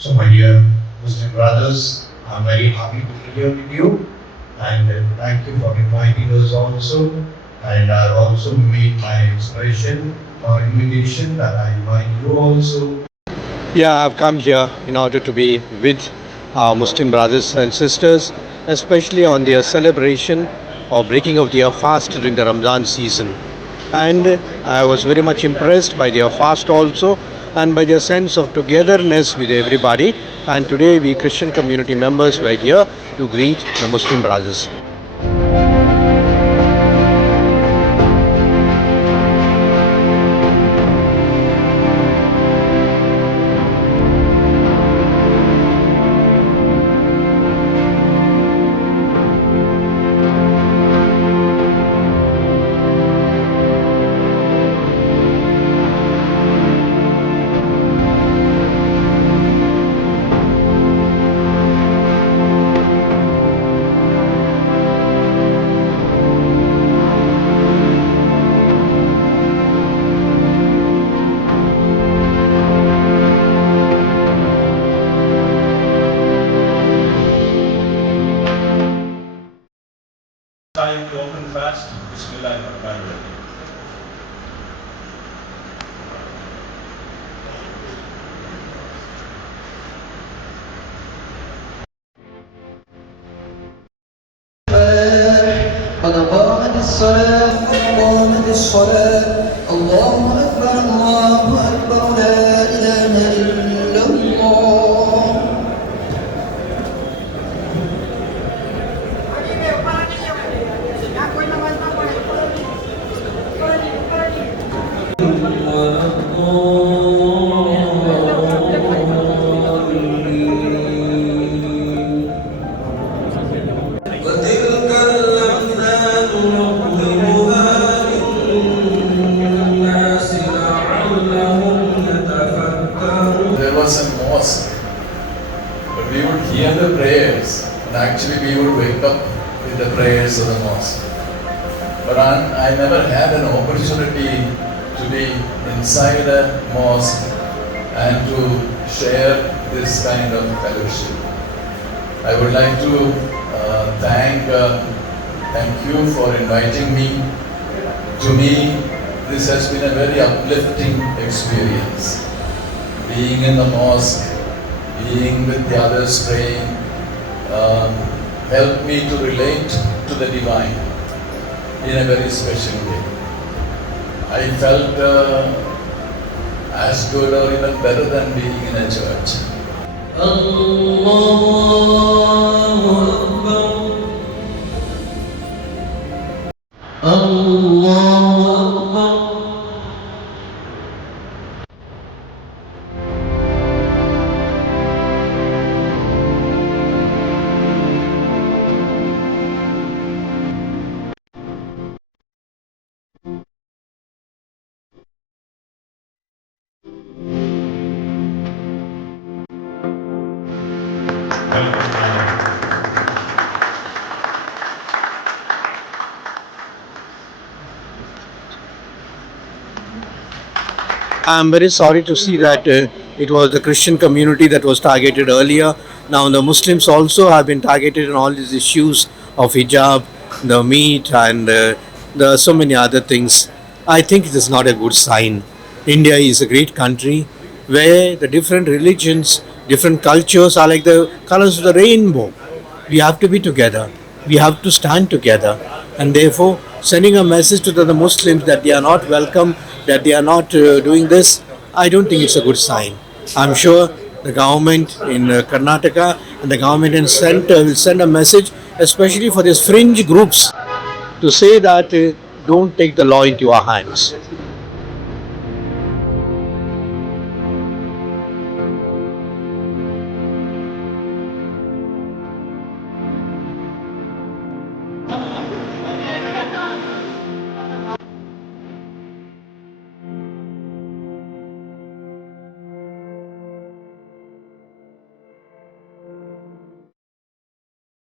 So my dear Muslim brothers, I'm very happy to be here with you, and thank you for inviting us also. And I also made my expression or invitation that I invite you also. Yeah, I've come here in order to be with our Muslim brothers and sisters, especially on their celebration or breaking of their fast during the Ramadan season. And I was very much impressed by their fast also and by their sense of togetherness with everybody. And today we Christian community members were here to greet the Muslim brothers. Time to open fast. Bismillahirrahmanirrahim. قد قامت الصلاة قامت الصلاة الله أكبر الله أكبر لا إله إلا الله. وتلك الأمثال نضربها للناس لعلهم يتفكرون. There was a mosque, but we would hear the prayers, and actually we would wake up with the prayers of the mosque. But I never had an opportunity to be inside a mosque and to share this kind of fellowship. I would like to thank you for inviting me. To me, this has been a very uplifting experience. Being in the mosque, being with the others praying, helped me to relate to the divine in a very special way. I felt as good or even better than being in a church. الله أكبر الله أكبر. I'm very sorry to see that it was the Christian community that was targeted earlier. Now the Muslims also have been targeted in all these issues of hijab, the meat, and the so many other things. I think it is not a good sign. India is a great country where the different religions, different cultures are like the colors of the rainbow. We have to be together. We have to stand together. And therefore, sending a message to the Muslims that they are not welcome, that they are not doing this, I don't think it's a good sign. I'm sure the government in Karnataka and the government in center will send a message, especially for these fringe groups, to say that don't take the law into your hands.